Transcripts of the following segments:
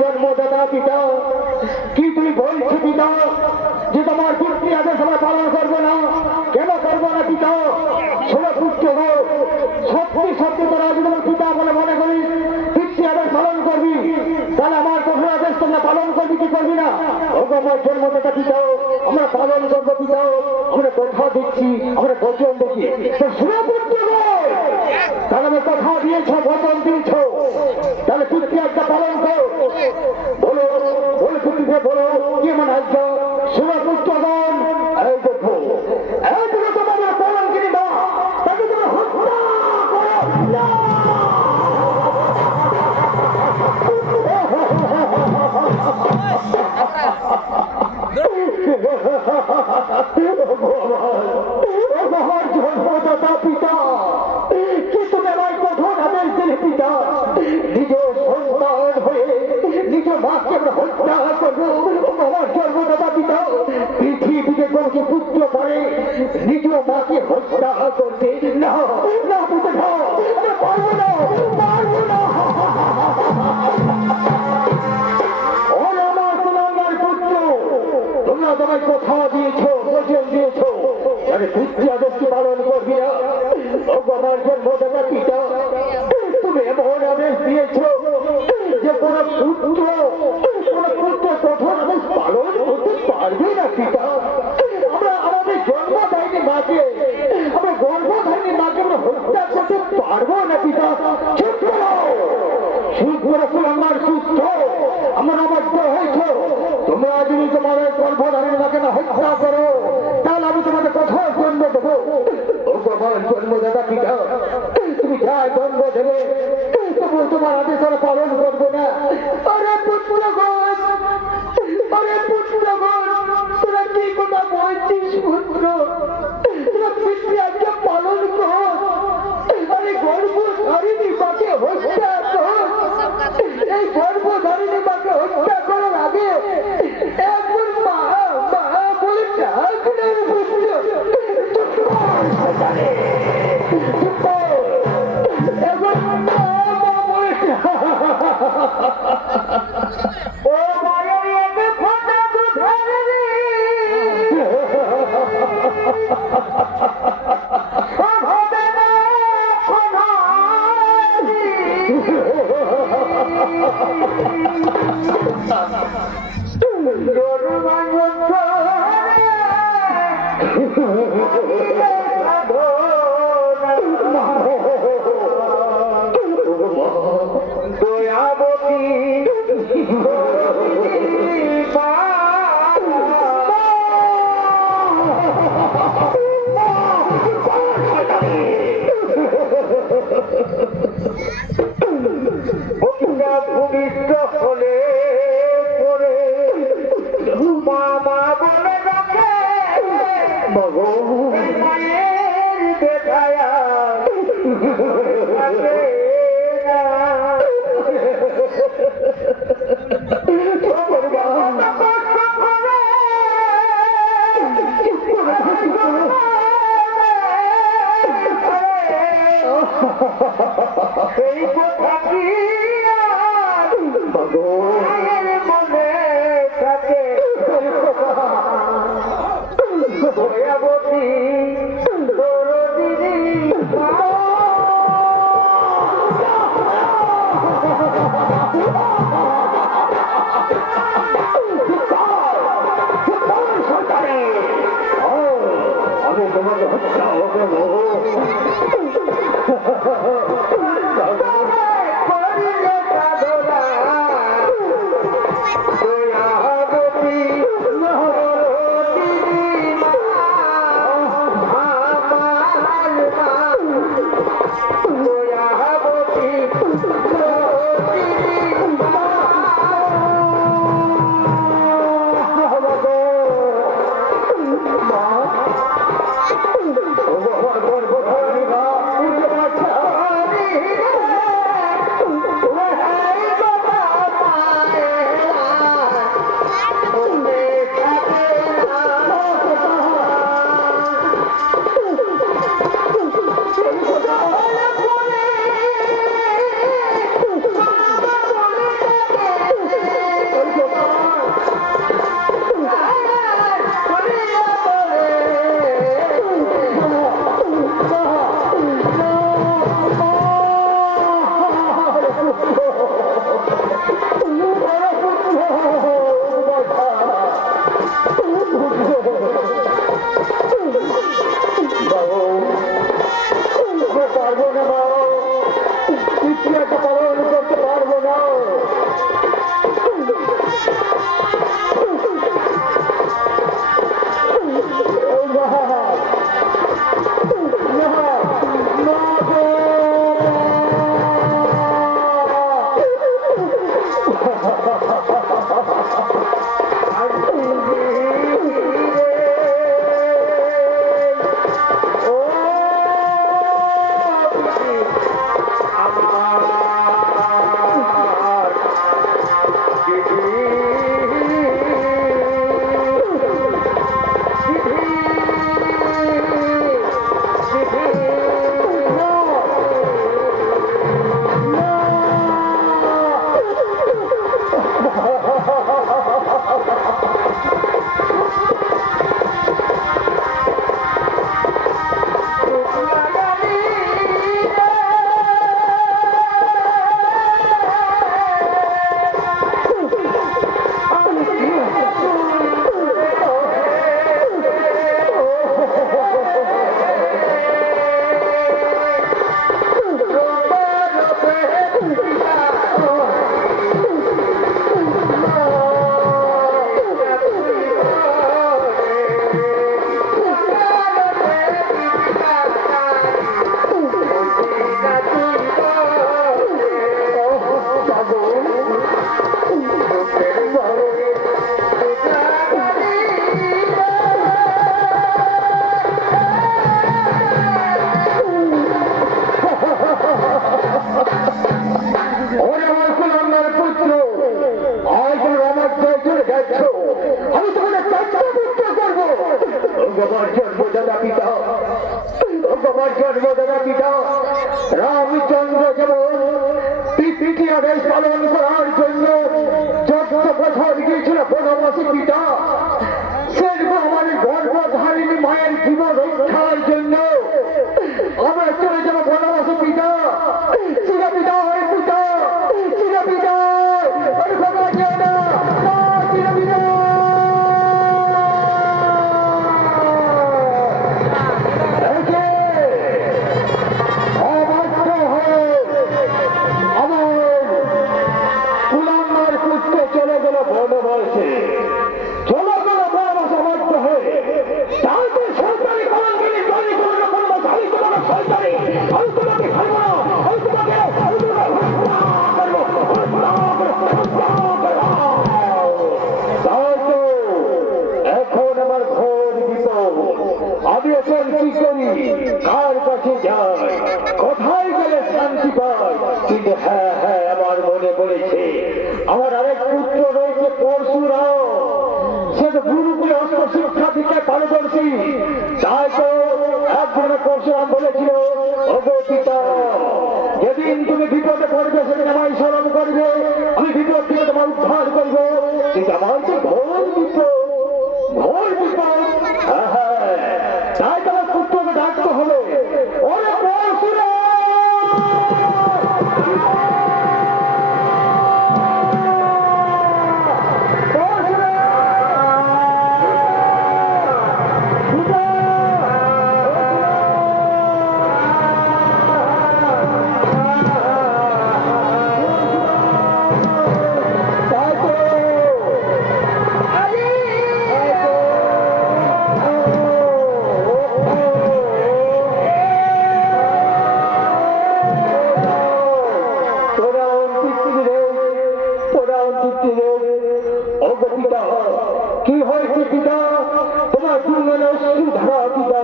জন্মদাতা পিতা, কি তুমি বলছো পিতা যে তোমার পিতৃ আদেশ আমরা পালন করবো না? কেন করবো না পিতা? ষোলো পুত্র হোক, সত্যি সত্যি তোরা যদি তোমার পিতা বলে মনে করিস পিতৃ আদেশ পালন করবি, তাহলে আমার কঠোর আদেশ তোমরা পালন করবি কি করবি না? ওগো আমার জন্মদাতা পিতা, আমরা পালন করবো পিতা, আমরা কথা দিচ্ছি, আমরা বচন দেখি। ষোলো পুত্র তাহলে আমি কথা দিয়েছ, বচন দিয়েছ, তাহলে পিতৃ আজ্ঞা পালন করো। বলো বলে পিতৃকে বলো কি আমার আজ্ঞা? ষোলো পুত্রগণ, এই দেখো এই দেখো তোমাদের পালন কিনি বা তাকে তোমরা হত্যা করো। জন্মদাতা পিতা, কি তুমি আমার কঠোর আদেশ দিলে পিতা? নিজ সন্তান হয়ে নিজ মাকে আমরা হত্যা করবো? আমার জন্মদাতা পিতা, পৃথিবীতে তোমাকে পুত্র পরে নিজ মাকে হত্যা করতে না না পুত্র, আমরা পারবো না, পারবো না। তোমরা তোমার কথা দিয়েছ, বচন দিয়েছ, মানে পিতৃ আদেশকে পালন করবি না। আমার জন্মদাতা পিতা, তুমি এমন আদেশ দিয়েছ যে কোন পুত্র কঠোর আদেশ পালন করতে পারবে না পিতা। আমরা আমাদের জন্ম দেয়নি মাকে, আমরা গর্ভধারী মাকে আমরা হত্যা করতে পারবো না পিতা। চুপ করো, সুখ বরফুল আমার সুস্থ, আমার অবাধ্য হয়েছ। তোমরা যদি তোমাদের গর্ভধারী মাকে না হত্যা করো, তাহলে আমি তোমাদের কথা জন্ম দেবো। আমার জন্মদাতা পিতা, তুমি যা জন্ম দেবে তবু তোমার আদেশ আমরা পালন করবো না। আরে পুত্রগণ, আরে পুত্রগণ, তোরা কি কথা বলছিস পুত্র? তোরা পিতৃ আজ্ঞা পালন কর, আরে গর্ভধারিণী মাকে হত্যা কর। এই গর্ভধারিণী মাকে হত্যা করার আগে একজন মা মা বলে ডাকলেন পুত্র। এই কথা কি মনে থাকে? আমি তোমাকে হত্যা হবে রামচন্দ্র যেমন পিতৃ আদেশ পালন করার জন্য 14 বছর গিয়েছিল বনবাসী পিতা, সেরকম আমাদের গর্ভধারিণী মায়ের জীবন রক্ষার জন্য আমরা চলে যাবো বনবাসী পিতা। চিরা পিতা হয় পিতা, চিরা পিতা কার কাছে যায়, কোথায় গেলে শান্তি পায়। কিন্তু হ্যাঁ হ্যাঁ আমার মনে পড়েছে, আমার আরেক পুত্র রয়েছে পরশুরাম, সে তো গুরুকুলে অস্ত্র শিক্ষা দিতে পারদর্শী। তাই তো একজন পরশুরাম বলেছিল, ওগো পিতা, যেদিন তুমি বিপদে পড়বে সেদিন আমায় স্মরণ করবে, আমি বিপদ থেকে তোমার উদ্ধার করবো। কিন্তু আমার তো ঘোর বিপদ, ঘোর বিপদ। হ্যাঁ হ্যাঁ তাই তোমার পুত্রকে ডাকতে হবে। ওরে পরশুরাম! কি হয়েছে পিতা? তোমার দুর্গের ধারা পিতা,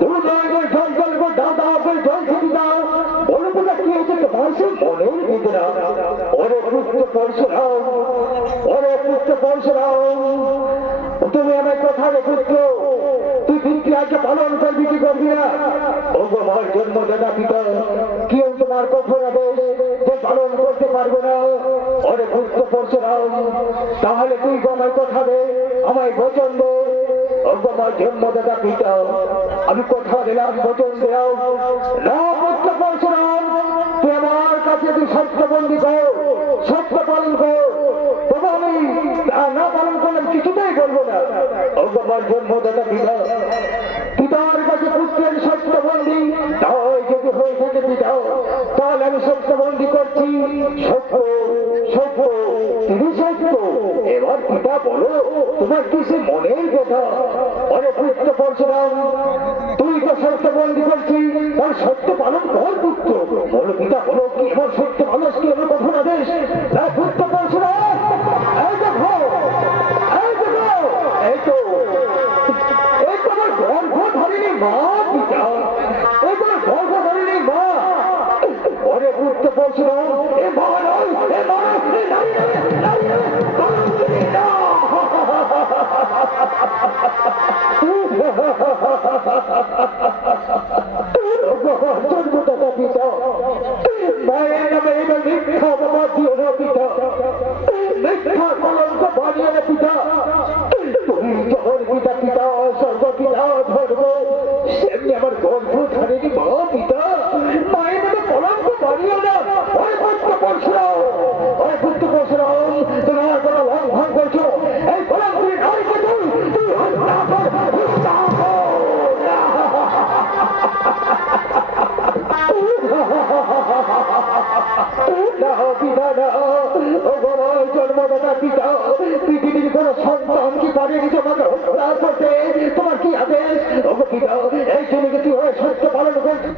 দুর্গের জল জল দাদা জলছে পিতা। বলো পিতা কি হয়েছে তোমার সে মনের বেদনা? ওরে পুত্র পরশুরাম, ওরে পুত্র পরশুরাম, তুমি আমার কথা রে পুত্র, তুই পিতৃ আজকে পালন করবি কি করবি না? ও গো আমার জন্মদাতা পিতা, কি তোমার কঠোর আদেশ যে পালন করতে পারবো না? ওরে পুত্র পরশুরাম, তাহলে তুই গো আমায় কথা দে, আমায় বচন দে। ও গো আমার জন্মদাতা পিতা, আমি কথা দিলাম, বচন দেও না। পুত্র পরশুরাম, তুই আমার কাছে তুই সত্যবন্দী কর, সত্য পালন কর। তবে আমি না পালন করলাম কিছুতেই বলবো না। ও গো আমার জন্মদাতা পিতা, পিতার কাছে পুত্রের সত্যবন্দী তাই যদি হয়ে থাকে পিতা, তাহলে আমি সত্যবন্দী করছি। সত্য সত্য তিনি সত্য। এবার পিতা বলো তোমার কি সে মনের কথা? অরে পুত্র পরশুরাম, তুই তো সত্যবন্দী করছি, তার সত্য পালন কর পুত্র। বলো পিতা বলো কি এবার সত্য মানুষ কি এবার কঠোর আদেশ? না পুত্র পরশুরাম, এই দেখো এই দেখো, এই তো এই তো আমার গর্ভ ধরেনি মা পিতা, এই তোমার গর্ভ ধরেনি মা। ওরে পুত্র পরশুরাম, এ মা নয়, এ মা জন্মদাতা পিতা, মায়ের নামে এবার মিথ্যা অপবাদ দিও না পিতা, মিথ্যা কলঙ্ক বানিয়ে না পিতা। তুমি যখন পিতা পিতা সর্বপিতা ধর্ম, সেমনি আমার গর্ভ ধরেনি মা পিতা, মায়ের নামে কলঙ্ক বানিও না। ওই পুত্র পরশুরাম, ওই পুত্র পরশুরাম, তুমি আমার কোনো লঙ্ঘন করছো, এই কলঙ্কটি নারীকে তুই হত্যা কর, হত্যা কর। জন্মদাতা পিতা, পৃথিবীর কোন সন্তান কি পারেনি তোমাকে হত্যা করতে? তোমার কি আদেশ? পিতা, এই তুমি কি সত্য পালন করছো?